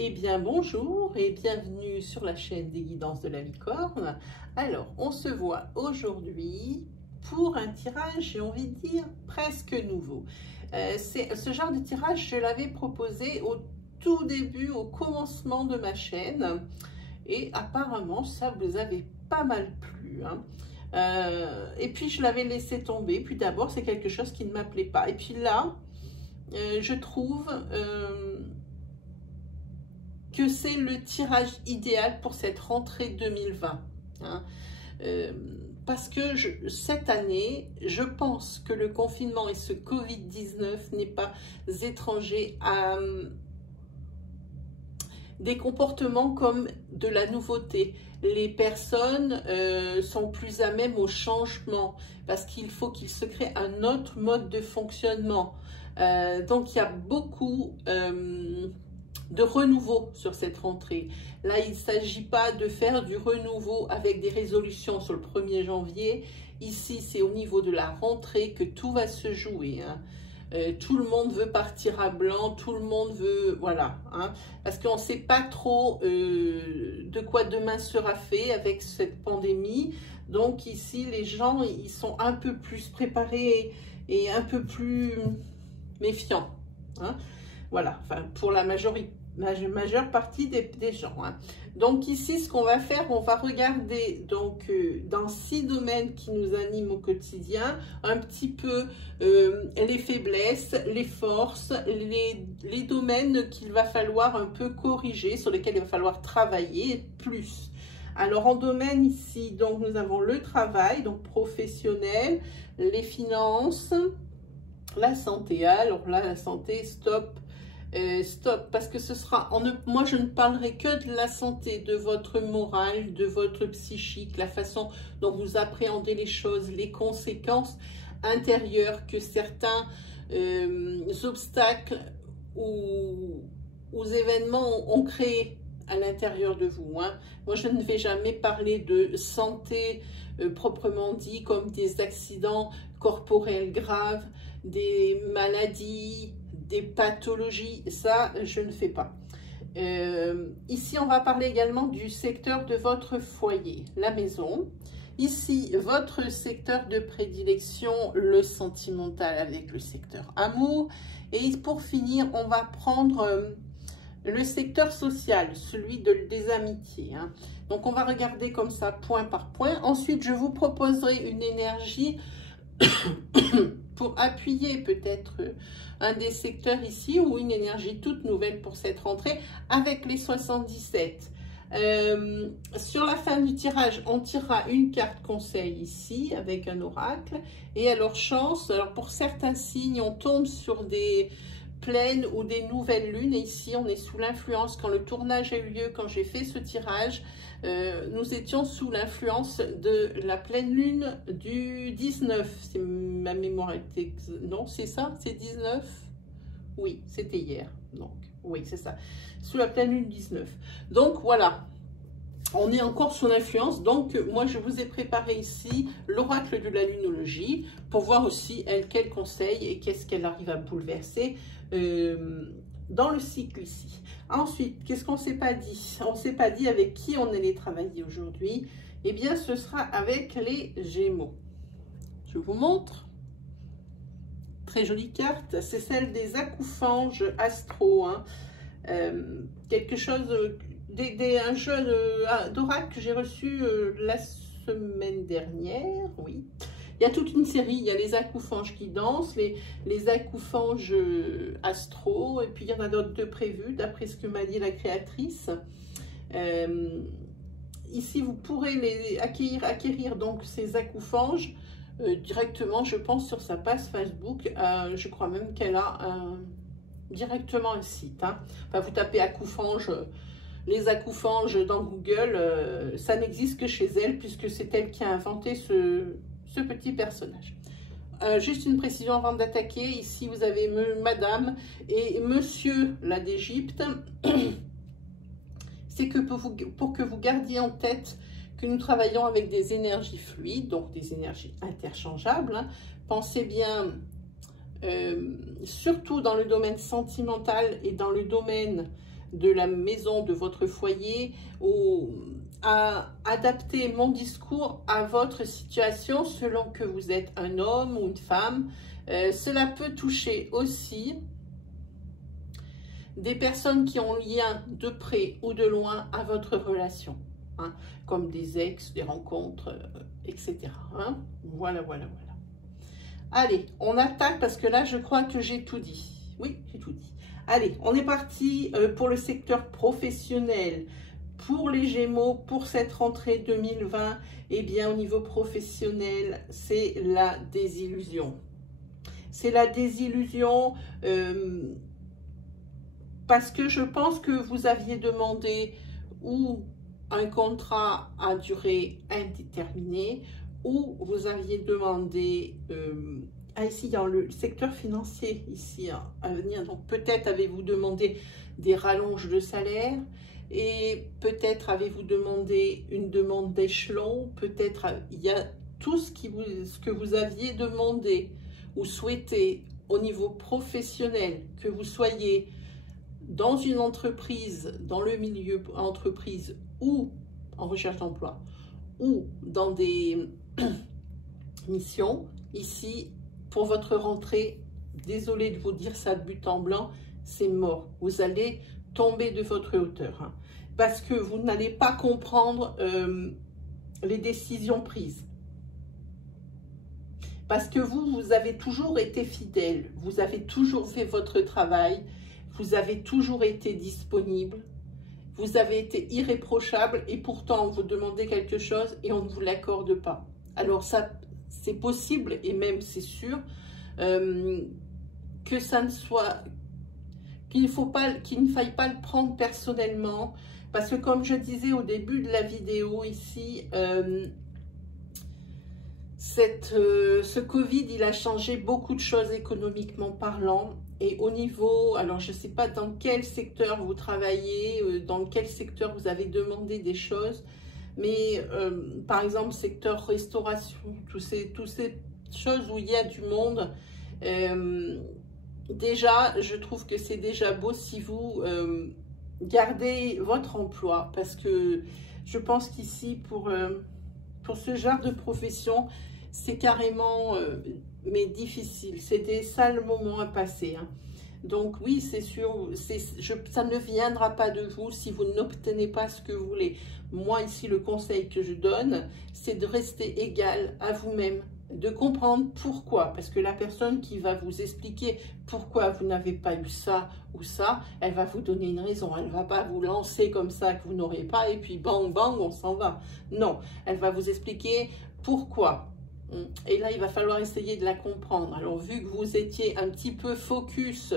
Eh bien bonjour et bienvenue sur la chaîne des guidances de la licorne. Alors on se voit aujourd'hui pour un tirage, j'ai envie de dire presque nouveau. Ce genre de tirage, je l'avais proposé au tout début, au commencement de ma chaîne, et apparemment ça vous avait pas mal plu, hein. Et puis je l'avais laissé tomber, puis d'abord c'est quelque chose qui ne m'appelait pas, et puis là je trouve que c'est le tirage idéal pour cette rentrée 2020, hein. Parce que cette année, je pense que le confinement et ce Covid-19 n'est pas étranger à des comportements comme de la nouveauté. Les personnes sont plus à même au changement parce qu'il faut qu'il se crée un autre mode de fonctionnement. Donc, il y a beaucoup de renouveau sur cette rentrée. Là, il ne s'agit pas de faire du renouveau avec des résolutions sur le 1er janvier. Ici, c'est au niveau de la rentrée que tout va se jouer, hein. Tout le monde veut partir à blanc, tout le monde veut, voilà, hein, parce qu'on ne sait pas trop de quoi demain sera fait avec cette pandémie. Donc ici, les gens, ils sont un peu plus préparés et un peu plus méfiants, hein. Voilà, enfin, pour la majeure partie des gens, hein. Donc ici, ce qu'on va faire, on va regarder donc dans 6 domaines qui nous animent au quotidien, un petit peu les faiblesses, les forces, les domaines qu'il va falloir un peu corriger, sur lesquels il va falloir travailler plus. Alors en domaine ici, donc nous avons le travail, donc professionnel, les finances, la santé. Alors là, la santé, stop. Stop, parce que ce sera, moi je ne parlerai que de la santé, de votre morale, de votre psychique, la façon dont vous appréhendez les choses, les conséquences intérieures que certains obstacles ou événements ont créé à l'intérieur de vous, hein. Moi je ne vais jamais parler de santé proprement dit, comme des accidents corporels graves, des maladies, des pathologies, ça je ne fais pas. Ici on va parler également du secteur de votre foyer, la maison. Ici votre secteur de prédilection, le sentimental avec le secteur amour. Et pour finir on va prendre le secteur social, celui des amitiés, hein. Donc on va regarder comme ça point par point. Ensuite je vous proposerai une énergie pour appuyer peut-être un des secteurs ici, ou une énergie toute nouvelle pour cette rentrée avec les 77. Sur la fin du tirage, on tirera une carte conseil ici avec un oracle. Et alors chance, alors pour certains signes, on tombe sur des pleines ou des nouvelles lunes. Et ici, on est sous l'influence, quand le tournage a eu lieu, quand j'ai fait ce tirage, nous étions sous l'influence de la pleine lune du 19. C'est ma mémoire était... Non, c'est ça? C'est 19? Oui, c'était hier. Donc, oui, c'est ça. Sous la pleine lune 19. Donc, voilà. On est encore sous l'influence. Donc, moi, je vous ai préparé ici l'oracle de la lunologie pour voir aussi, elle, quel conseil et qu'est-ce qu'elle arrive à bouleverser dans le cycle ici. Ensuite, qu'est-ce qu'on ne s'est pas dit? On ne s'est pas dit avec qui on allait travailler aujourd'hui. Eh bien, ce sera avec les Gémeaux. Je vous montre. Très jolie carte. C'est celle des acouphènes astro, hein. Quelque chose... un jeu d'oracle que j'ai reçu la semaine dernière, oui. Il y a toute une série, il y a les acouphènes qui dansent, les acouphènes astro, et puis il y en a d'autres de prévus, d'après ce que m'a dit la créatrice. Ici, vous pourrez acquérir donc ces acouphènes directement, je pense, sur sa page Facebook. Je crois même qu'elle a directement un site, hein. Enfin, vous tapez acouphènes, les acouphènes dans Google, ça n'existe que chez elle, puisque c'est elle qui a inventé ce petit personnage. Juste une précision avant d'attaquer, ici vous avez madame et monsieur là d'Égypte. C'est que pour que vous gardiez en tête que nous travaillons avec des énergies fluides, donc des énergies interchangeables, hein. Pensez bien, surtout dans le domaine sentimental et dans le domaine de la maison, de votre foyer, ou à adapter mon discours à votre situation selon que vous êtes un homme ou une femme. Cela peut toucher aussi des personnes qui ont lien de près ou de loin à votre relation, hein, comme des ex, des rencontres, etc. Hein. Voilà, voilà, voilà. Allez, on attaque parce que là, je crois que j'ai tout dit. Oui, j'ai tout dit. Allez, on est parti pour le secteur professionnel. Pour les Gémeaux, pour cette rentrée 2020, eh bien, au niveau professionnel, c'est la désillusion. C'est la désillusion parce que je pense que vous aviez demandé ou un contrat à durée indéterminée, ou vous aviez demandé, ici dans le secteur financier, ici à venir, donc peut-être avez-vous demandé des rallonges de salaire, et peut-être avez-vous demandé une demande d'échelon, peut-être il y a tout ce que vous aviez demandé ou souhaité au niveau professionnel, que vous soyez dans une entreprise, dans le milieu entreprise ou en recherche d'emploi, ou dans des missions, ici, pour votre rentrée, désolé de vous dire ça de but en blanc, c'est mort. Vous allez tomber de votre hauteur, hein, parce que vous n'allez pas comprendre les décisions prises. Parce que vous avez toujours été fidèle, vous avez toujours fait votre travail, vous avez toujours été disponible, vous avez été irréprochable, et pourtant on vous demandait quelque chose et on ne vous l'accorde pas. Alors ça, c'est possible, et même c'est sûr, que ça ne soit, qu'il ne faille pas le prendre personnellement, parce que comme je disais au début de la vidéo ici, ce Covid, il a changé beaucoup de choses économiquement parlant. Et au niveau, alors je ne sais pas dans quel secteur vous travaillez, dans quel secteur vous avez demandé des choses, mais par exemple, secteur restauration, toutes ces choses où il y a du monde, déjà, je trouve que c'est déjà beau si vous gardez votre emploi, parce que je pense qu'ici, pour ce genre de profession, c'est carrément mais difficile, c'est des sales moments à passer, hein. Donc oui, c'est sûr, ça ne viendra pas de vous si vous n'obtenez pas ce que vous voulez. Moi ici, le conseil que je donne, c'est de rester égal à vous-même, de comprendre pourquoi, parce que la personne qui va vous expliquer pourquoi vous n'avez pas eu ça ou ça, elle va vous donner une raison, elle ne va pas vous lancer comme ça que vous n'aurez pas et puis bang bang on s'en va. Non, elle va vous expliquer pourquoi. Et là, il va falloir essayer de la comprendre. Alors, vu que vous étiez un petit peu focus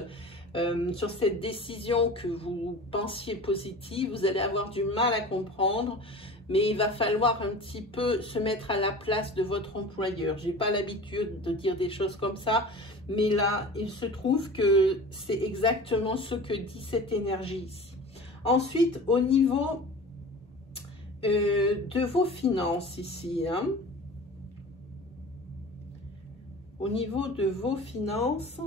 sur cette décision que vous pensiez positive, vous allez avoir du mal à comprendre, mais il va falloir un petit peu se mettre à la place de votre employeur. Je n'ai pas l'habitude de dire des choses comme ça, mais là, il se trouve que c'est exactement ce que dit cette énergie ici. Ensuite, au niveau de vos finances ici, hein, au niveau de vos finances,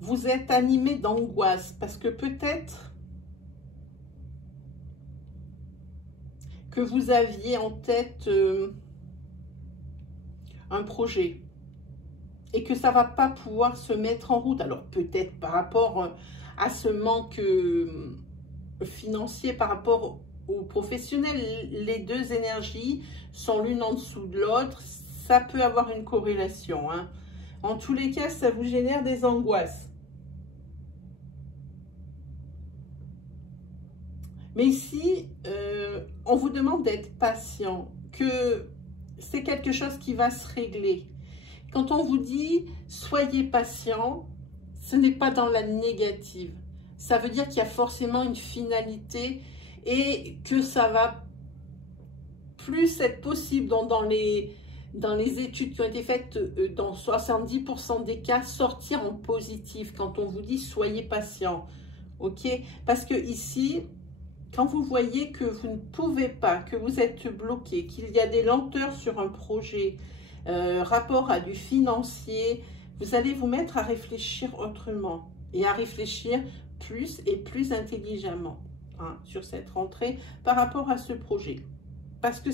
vous êtes animé d'angoisse parce que peut-être que vous aviez en tête un projet et que ça ne va pas pouvoir se mettre en route. Alors peut-être par rapport à ce manque financier, par rapport aux professionnels, les deux énergies sont l'une en dessous de l'autre, ça peut avoir une corrélation, hein. En tous les cas, ça vous génère des angoisses. Mais ici, on vous demande d'être patient, que c'est quelque chose qui va se régler. Quand on vous dit « soyez patient », ce n'est pas dans la négative. Ça veut dire qu'il y a forcément une finalité et que ça va plus être possible dans les études qui ont été faites, dans 70% des cas, sortir en positif quand on vous dit « soyez patient ». Ok? Parce que ici, quand vous voyez que vous ne pouvez pas, que vous êtes bloqué, qu'il y a des lenteurs sur un projet, rapport à du financier, vous allez vous mettre à réfléchir autrement et à réfléchir plus et plus intelligemment hein, sur cette rentrée par rapport à ce projet. Parce que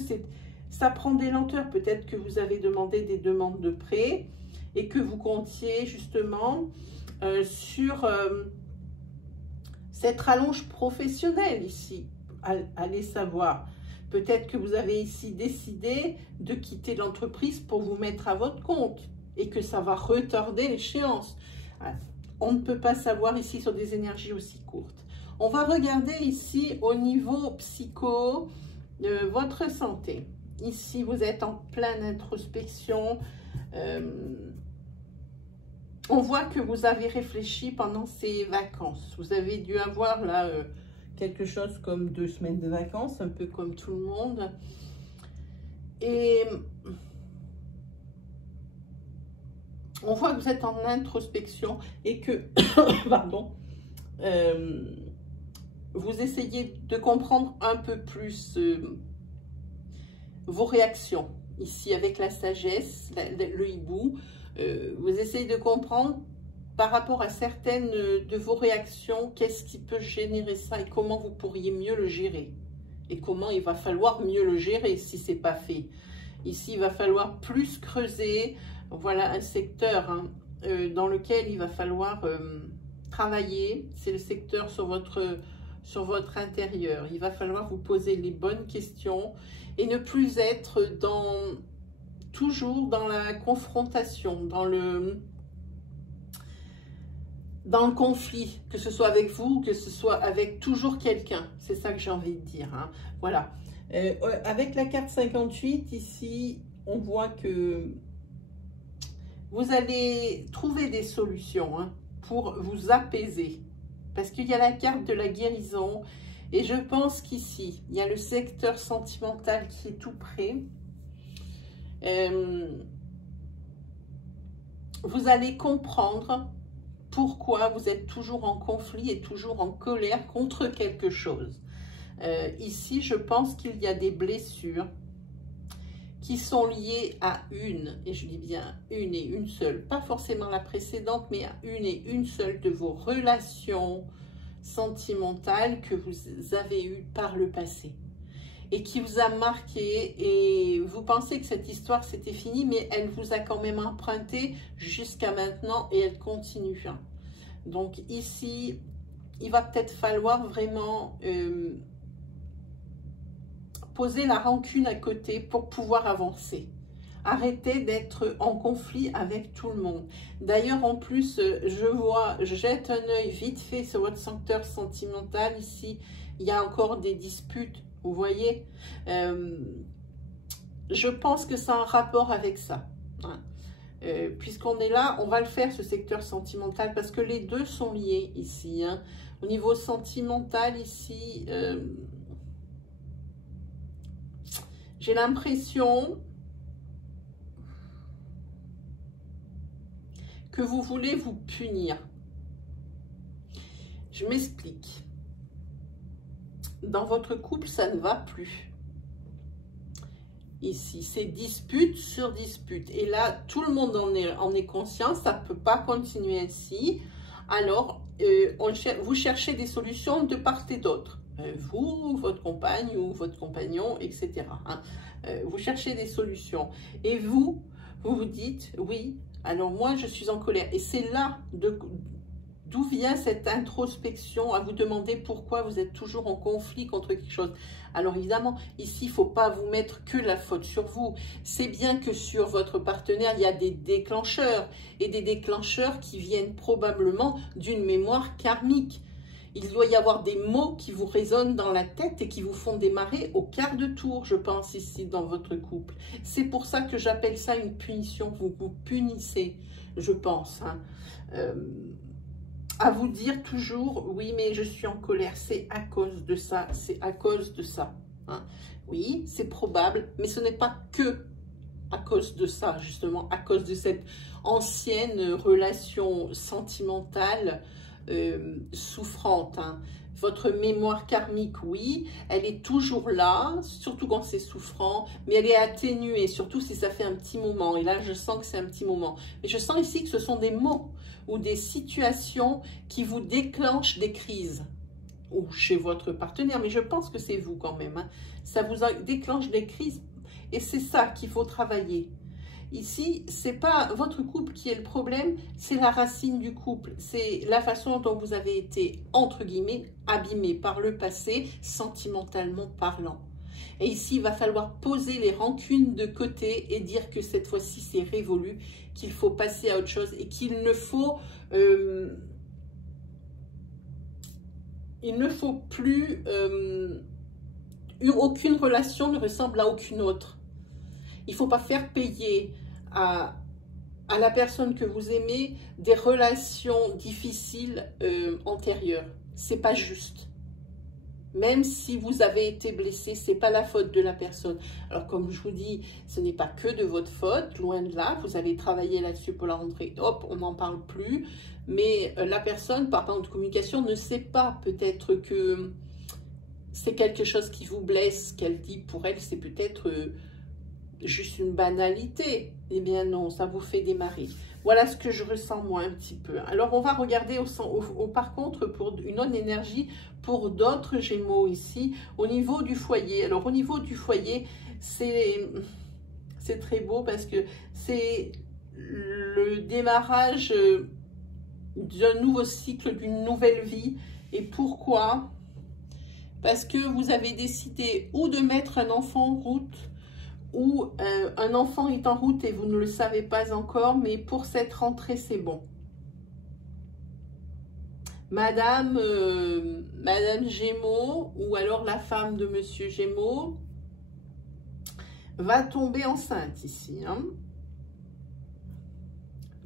ça prend des lenteurs. Peut-être que vous avez demandé des demandes de prêt et que vous comptiez justement sur cette rallonge professionnelle ici. Allez savoir. Peut-être que vous avez ici décidé de quitter l'entreprise pour vous mettre à votre compte et que ça va retarder l'échéance. On ne peut pas savoir ici sur des énergies aussi courtes. On va regarder ici au niveau psycho, votre santé. Ici, vous êtes en pleine introspection. On voit que vous avez réfléchi pendant ces vacances. Vous avez dû avoir là quelque chose comme 2 semaines de vacances, un peu comme tout le monde. Et on voit que vous êtes en introspection et que, pardon, vous essayez de comprendre un peu plus vos réactions. Ici, avec la sagesse, le hibou, vous essayez de comprendre par rapport à certaines de vos réactions, qu'est-ce qui peut générer ça et comment vous pourriez mieux le gérer. Et comment il va falloir mieux le gérer si ce n'est pas fait. Ici, il va falloir plus creuser. Voilà un secteur hein, dans lequel il va falloir travailler. C'est le secteur sur votre intérieur. Il va falloir vous poser les bonnes questions et ne plus être toujours dans la confrontation, dans le conflit, que ce soit avec vous, que ce soit avec toujours quelqu'un. C'est ça que j'ai envie de dire. Hein. Voilà. Avec la carte 58, ici, on voit que vous allez trouver des solutions hein, pour vous apaiser. Parce qu'il y a la carte de la guérison. Et je pense qu'ici, il y a le secteur sentimental qui est tout près. Vous allez comprendre pourquoi vous êtes toujours en conflit et toujours en colère contre quelque chose. Ici, je pense qu'il y a des blessures qui sont liées à une, et je dis bien une et une seule, pas forcément la précédente, mais à une et une seule de vos relations sentimentales que vous avez eues par le passé et qui vous a marqué, et vous pensez que cette histoire c'était fini, mais elle vous a quand même emprunté jusqu'à maintenant et elle continue. Donc ici, il va peut-être falloir vraiment poser la rancune à côté pour pouvoir avancer. Arrêtez d'être en conflit avec tout le monde. D'ailleurs, en plus, je jette un œil vite fait sur votre secteur sentimental. Ici, il y a encore des disputes, vous voyez. Je pense que ça a un rapport avec ça. Hein. Puisqu'on est là, on va le faire, ce secteur sentimental, parce que les deux sont liés ici. Hein. Au niveau sentimental, ici, j'ai l'impression que vous voulez vous punir. Je m'explique. Dans votre couple, ça ne va plus. Ici, c'est dispute sur dispute. Et là, tout le monde en est conscient, ça ne peut pas continuer ainsi. Alors, vous cherchez des solutions de part et d'autre. Vous, votre compagne ou votre compagnon, etc. Hein. Vous cherchez des solutions. Et vous vous dites, oui, alors moi, je suis en colère. Et c'est là d'où vient cette introspection à vous demander pourquoi vous êtes toujours en conflit contre quelque chose. Alors évidemment, ici, il ne faut pas vous mettre que la faute sur vous. C'est bien que sur votre partenaire, il y a des déclencheurs. Et des déclencheurs qui viennent probablement d'une mémoire karmique. Il doit y avoir des mots qui vous résonnent dans la tête et qui vous font démarrer au quart de tour, je pense, ici, dans votre couple. C'est pour ça que j'appelle ça une punition. Vous vous punissez, je pense. Hein. À vous dire toujours, oui, mais je suis en colère, c'est à cause de ça, c'est à cause de ça. Hein. Oui, c'est probable, mais ce n'est pas que à cause de ça, justement, à cause de cette ancienne relation sentimentale souffrante. Hein. Votre mémoire karmique, oui, elle est toujours là, surtout quand c'est souffrant, mais elle est atténuée, surtout si ça fait un petit moment. Et là, je sens que c'est un petit moment. Mais je sens ici que ce sont des mots ou des situations qui vous déclenchent des crises. Ou chez votre partenaire, mais je pense que c'est vous quand même. Hein. Ça vous déclenche des crises et c'est ça qu'il faut travailler. Ici, c'est pas votre couple qui est le problème, c'est la racine du couple. C'est la façon dont vous avez été, entre guillemets, abîmé par le passé, sentimentalement parlant. Et ici, il va falloir poser les rancunes de côté et dire que cette fois-ci, c'est révolu, qu'il faut passer à autre chose et qu'il ne faut... il ne faut plus... aucune relation ne ressemble à aucune autre. Il ne faut pas faire payer à la personne que vous aimez des relations difficiles antérieures. C'est pas juste. Même si vous avez été blessé, c'est pas la faute de la personne. Alors comme je vous dis, ce n'est pas que de votre faute, loin de là. Vous allez travailler là-dessus pour la rentrée. Hop, on n'en parle plus. Mais la personne, par rapport à votre communication, ne sait pas peut-être que c'est quelque chose qui vous blesse. Qu'elle dit pour elle, c'est peut-être... juste une banalité. Eh bien non, ça vous fait démarrer. Voilà ce que je ressens moi un petit peu. Alors on va regarder par contre pour une autre énergie pour d'autres Gémeaux ici au niveau du foyer. Alors au niveau du foyer, c'est très beau parce que c'est le démarrage d'un nouveau cycle, d'une nouvelle vie. Et pourquoi? Parce que vous avez décidé ou de mettre un enfant en route, ou un enfant est en route et vous ne le savez pas encore, mais pour cette rentrée, c'est bon. Madame Gémeaux, ou alors la femme de Monsieur Gémeaux, va tomber enceinte ici. Hein.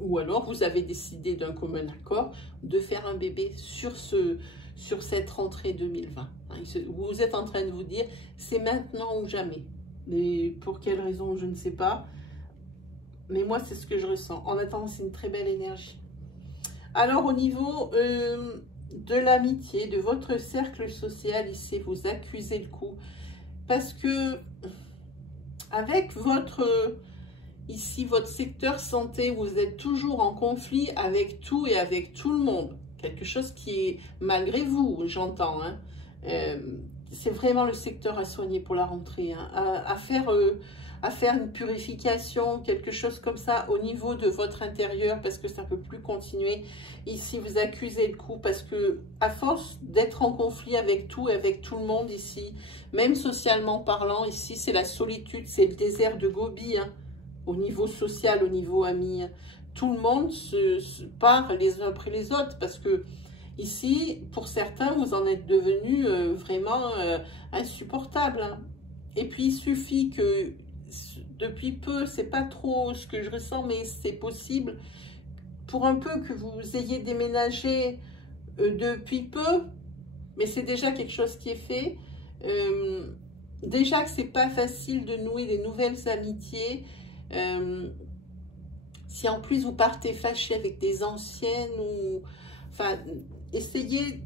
Ou alors, vous avez décidé d'un commun accord de faire un bébé sur cette rentrée 2020. Vous êtes en train de vous dire, c'est maintenant ou jamais. Mais pour quelle raison, je ne sais pas. Mais moi, c'est ce que je ressens. En attendant, c'est une très belle énergie. Alors, au niveau de l'amitié, de votre cercle social, ici, vous accusez le coup. Parce que, avec ici, votre secteur santé, vous êtes toujours en conflit avec tout et avec tout le monde. Quelque chose qui est malgré vous, j'entends, hein. C'est vraiment le secteur à soigner pour la rentrée, hein, à faire une purification, quelque chose comme ça au niveau de votre intérieur parce que ça ne peut plus continuer. Ici, vous accusez le coup parce que à force d'être en conflit avec tout et avec tout le monde ici, même socialement parlant, ici, c'est la solitude, c'est le désert de Gobi, hein, au niveau social, au niveau ami. Tout le monde se part les uns après les autres parce que ici, pour certains, vous en êtes devenus vraiment insupportables. Hein. Et puis, il suffit que, depuis peu, c'est pas trop ce que je ressens, mais c'est possible, pour un peu que vous ayez déménagé depuis peu, mais c'est déjà quelque chose qui est fait. Déjà que c'est pas facile de nouer des nouvelles amitiés. Si en plus vous partez fâché avec des anciennes ou... Enfin, essayez,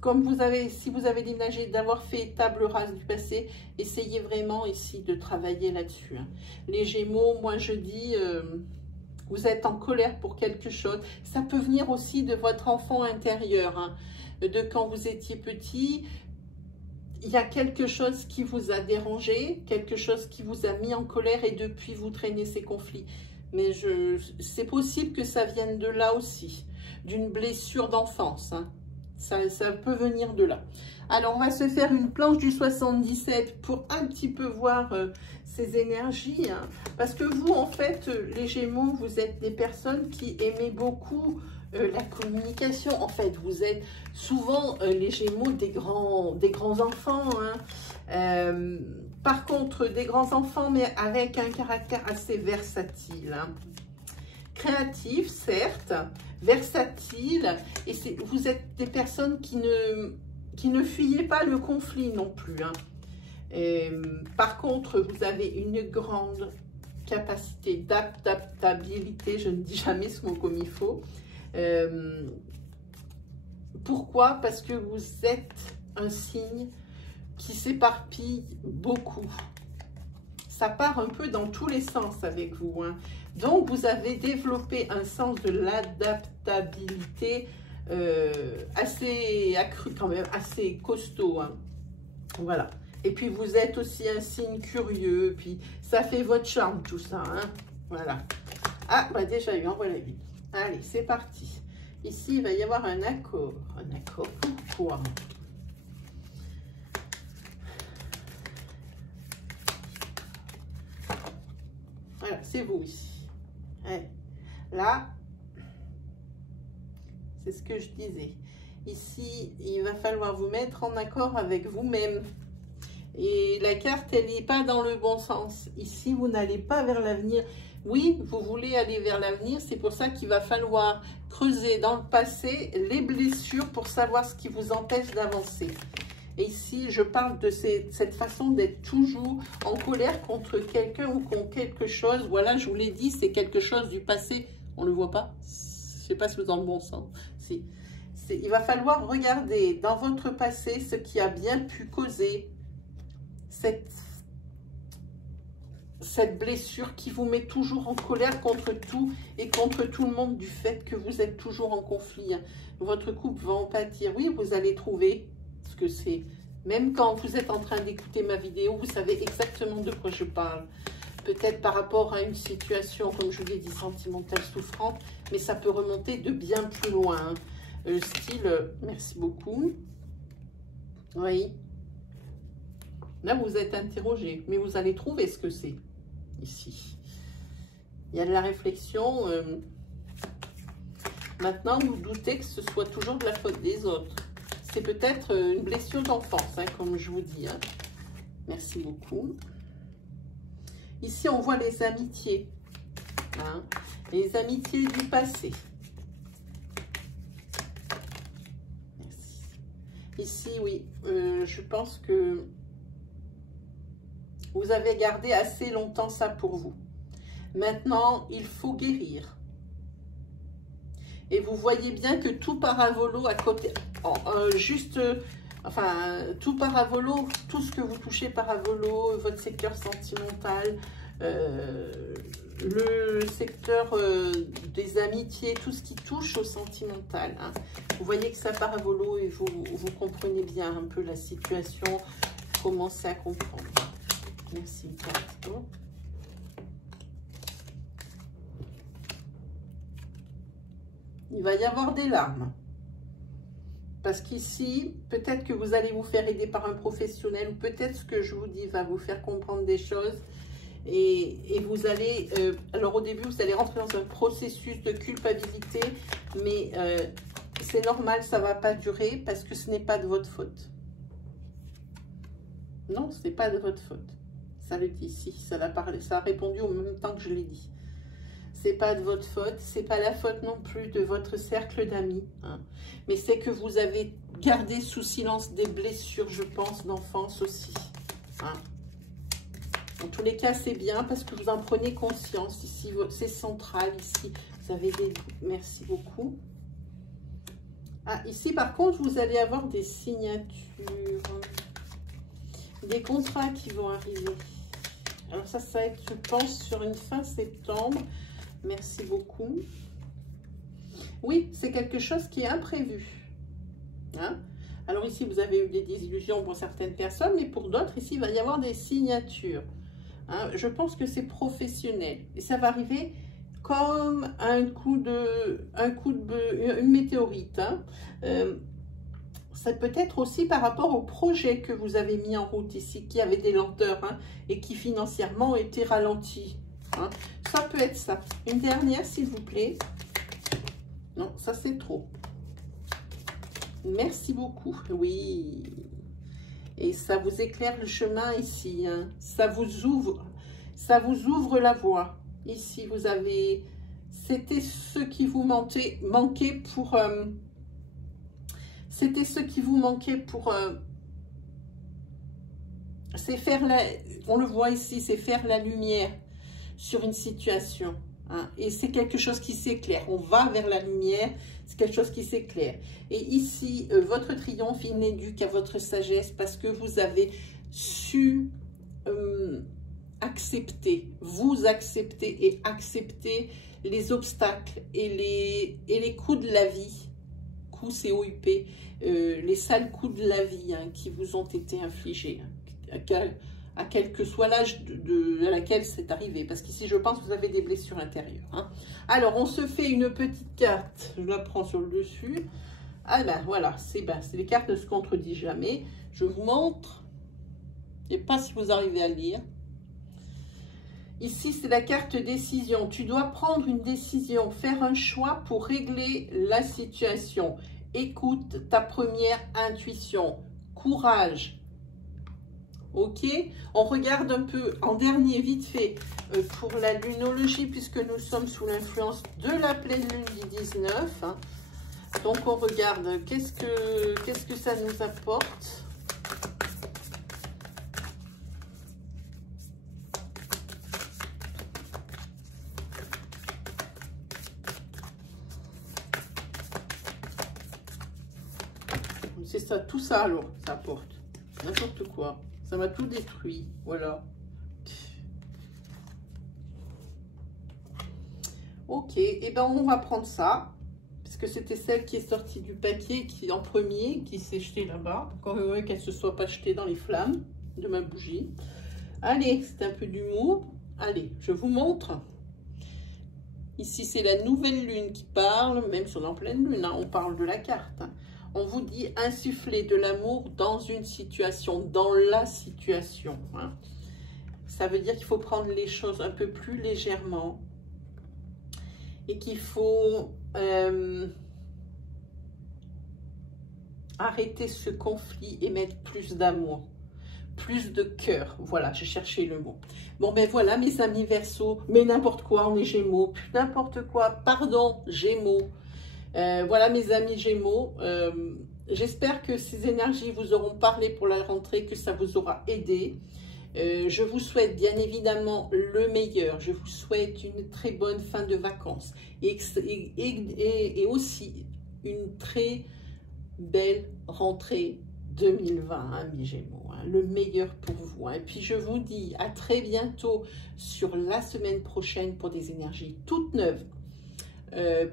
comme si vous avez déménagé, d'avoir fait table rase du passé, essayez vraiment ici de travailler là-dessus. Hein. Les Gémeaux, moi je dis, vous êtes en colère pour quelque chose. Ça peut venir aussi de votre enfant intérieur, hein, de quand vous étiez petit. Il y a quelque chose qui vous a dérangé, quelque chose qui vous a mis en colère et depuis vous traînez ces conflits. Mais c'est possible que ça vienne de là aussi, d'une blessure d'enfance. Hein. Ça peut venir de là. Alors, on va se faire une planche du 77 pour un petit peu voir ces énergies. Hein. Parce que vous, en fait, les Gémeaux, vous êtes des personnes qui aimez beaucoup la communication. En fait, vous êtes souvent, les Gémeaux, des grands enfants. Hein. Par contre, des grands enfants, mais avec un caractère assez versatile. Hein. Créatif, certes, versatile, et vous êtes des personnes qui ne fuyez pas le conflit non plus. Hein. Par contre, vous avez une grande capacité d'adaptabilité, je ne dis jamais ce mot comme il faut. Pourquoi? Parce que vous êtes un signe qui s'éparpille beaucoup. Ça part un peu dans tous les sens avec vous, hein. Donc, vous avez développé un sens de l'adaptabilité assez accru quand même, assez costaud, hein. Voilà. Et puis, vous êtes aussi un signe curieux, puis ça fait votre charme, tout ça, hein. Voilà. Ah, bah déjà eu, en voilà une. Allez, c'est parti. Ici, il va y avoir un accord. Un accord, pourquoi? Voilà, c'est vous ici. Ouais. Là, c'est ce que je disais. Ici, il va falloir vous mettre en accord avec vous-même. Et la carte, elle n'est pas dans le bon sens. Ici, vous n'allez pas vers l'avenir. Oui, vous voulez aller vers l'avenir. C'est pour ça qu'il va falloir creuser dans le passé les blessures pour savoir ce qui vous empêche d'avancer. Et ici, je parle de cette façon d'être toujours en colère contre quelqu'un ou contre quelque chose. Voilà, je vous l'ai dit, c'est quelque chose du passé. On ne le voit pas? Je ne sais pas si vous êtes dans le bon sens. Si. Il va falloir regarder dans votre passé ce qui a bien pu causer cette blessure qui vous met toujours en colère contre tout et contre tout le monde du fait que vous êtes toujours en conflit. Votre couple va en pâtir. Oui, vous allez trouver ce que c'est. Même quand vous êtes en train d'écouter ma vidéo, vous savez exactement de quoi je parle. Peut-être par rapport à une situation, comme je vous l'ai dit, sentimentale, souffrante, mais ça peut remonter de bien plus loin. Style, merci beaucoup. Oui. Là, vous êtes interrogé, mais vous allez trouver ce que c'est ici. Il y a de la réflexion. Maintenant, vous doutez que ce soit toujours de la faute des autres. C'est peut-être une blessure d'enfance, hein, comme je vous dis. Hein. Merci beaucoup. Ici, on voit les amitiés. Hein, les amitiés du passé. Merci. Ici, oui, je pense que vous avez gardé assez longtemps ça pour vous. Maintenant, il faut guérir. Et vous voyez bien que tout part à volo à côté. Tout part à volo, tout ce que vous touchez part à volo, votre secteur sentimental, le secteur des amitiés, tout ce qui touche au sentimental. Hein. Vous voyez que ça part à volo et vous comprenez bien un peu la situation, commencez à comprendre. Merci. Il va y avoir des larmes. Parce qu'ici, peut-être que vous allez vous faire aider par un professionnel, ou peut-être ce que je vous dis va vous faire comprendre des choses. Et vous allez, alors au début, vous allez rentrer dans un processus de culpabilité, mais c'est normal, ça ne va pas durer parce que ce n'est pas de votre faute. Non, ce n'est pas de votre faute. Ça le dit ici, ça a répondu au même temps que je l'ai dit. C'est pas de votre faute, c'est pas la faute non plus de votre cercle d'amis. Hein. Mais c'est que vous avez gardé sous silence des blessures, je pense, d'enfance aussi. Hein. En tous les cas, c'est bien parce que vous en prenez conscience. Ici, c'est central. Ici, vous avez des... Merci beaucoup. Ah, ici, par contre, vous allez avoir des signatures. Des contrats qui vont arriver. Alors ça va être, je pense, sur une fin septembre. Merci beaucoup. Oui, c'est quelque chose qui est imprévu. Hein? Alors ici, vous avez eu des désillusions pour certaines personnes, mais pour d'autres, ici, il va y avoir des signatures. Hein? Je pense que c'est professionnel. Et ça va arriver comme une météorite. Hein? Ça peut être aussi par rapport au projet que vous avez mis en route ici, qui avait des lenteurs, hein, et qui financièrement était ralenti. Hein. Ça peut être ça. Une dernière, s'il vous plaît. Non, ça c'est trop. Merci beaucoup. Oui. Et ça vous éclaire le chemin ici. Hein. Ça vous ouvre la voie. Ici, vous avez... C'était ce qui vous manquait pour... C'était ce qui vous manquait pour... c'est faire la... On le voit ici, c'est faire la lumière sur une situation. Hein, et c'est quelque chose qui s'éclaire. On va vers la lumière, c'est quelque chose qui s'éclaire. Et ici, votre triomphe, il n'est dû qu'à votre sagesse parce que vous avez su accepter, vous accepter et accepter les obstacles et les coups de la vie, coups COUP, les sales coups de la vie hein, qui vous ont été infligés, hein, à quel que soit l'âge à laquelle c'est arrivé. Parce qu'ici, je pense que vous avez des blessures intérieures. Hein. Alors, on se fait une petite carte. Je la prends sur le dessus. Ah ben, voilà, c'est les cartes ne se contredisent jamais. Je vous montre. Je ne sais pas si vous arrivez à lire. Ici, c'est la carte décision. Tu dois prendre une décision, faire un choix pour régler la situation. Écoute ta première intuition. Courage. Ok, on regarde un peu en dernier vite fait pour la lunologie puisque nous sommes sous l'influence de la pleine lune du 19. Hein. Donc on regarde qu'est-ce que ça nous apporte. C'est ça, tout ça alors, ça apporte n'importe quoi. Ça m'a tout détruit, voilà. Ok, et ben on va prendre ça, parce que c'était celle qui est sortie du paquet, qui en premier, qui s'est jetée là-bas. Encore heureux qu'elle ne se soit pas jetée dans les flammes de ma bougie. Allez, c'est un peu d'humour. Allez, je vous montre. Ici, c'est la nouvelle lune qui parle, même si on est en pleine lune, hein, on parle de la carte. Hein. On vous dit insuffler de l'amour dans une situation, dans la situation. Hein. Ça veut dire qu'il faut prendre les choses un peu plus légèrement et qu'il faut arrêter ce conflit et mettre plus d'amour, plus de cœur. Voilà, j'ai cherché le mot. Bon, ben voilà, mes amis Verseau, mais n'importe quoi, on est Gémeaux, n'importe quoi, pardon, Gémeaux. Voilà mes amis Gémeaux, j'espère que ces énergies vous auront parlé pour la rentrée, que ça vous aura aidé. Je vous souhaite bien évidemment le meilleur, je vous souhaite une très bonne fin de vacances et aussi une très belle rentrée 2020, hein, mes Gémeaux, hein, le meilleur pour vous. Hein. Et puis je vous dis à très bientôt sur la semaine prochaine pour des énergies toutes neuves.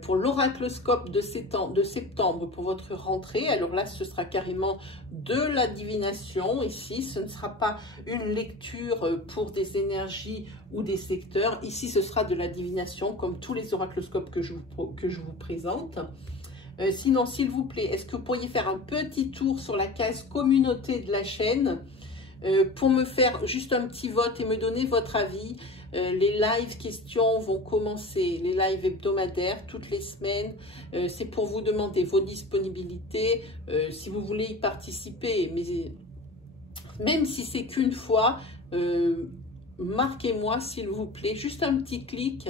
Pour l'oracloscope de septembre pour votre rentrée. Alors là, ce sera carrément de la divination. Ici, ce ne sera pas une lecture pour des énergies ou des secteurs. Ici, ce sera de la divination comme tous les oracloscopes que je vous présente. Sinon, s'il vous plaît, est-ce que vous pourriez faire un petit tour sur la case communauté de la chaîne pour me faire juste un petit vote et me donner votre avis. Les lives questions vont commencer, les lives hebdomadaires toutes les semaines. C'est pour vous demander vos disponibilités, si vous voulez y participer. Mais même si c'est qu'une fois, marquez-moi s'il vous plaît, juste un petit clic.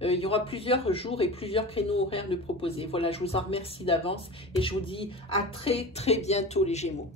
Il y aura plusieurs jours et plusieurs créneaux horaires de proposer. Voilà, je vous en remercie d'avance et je vous dis à très bientôt les Gémeaux.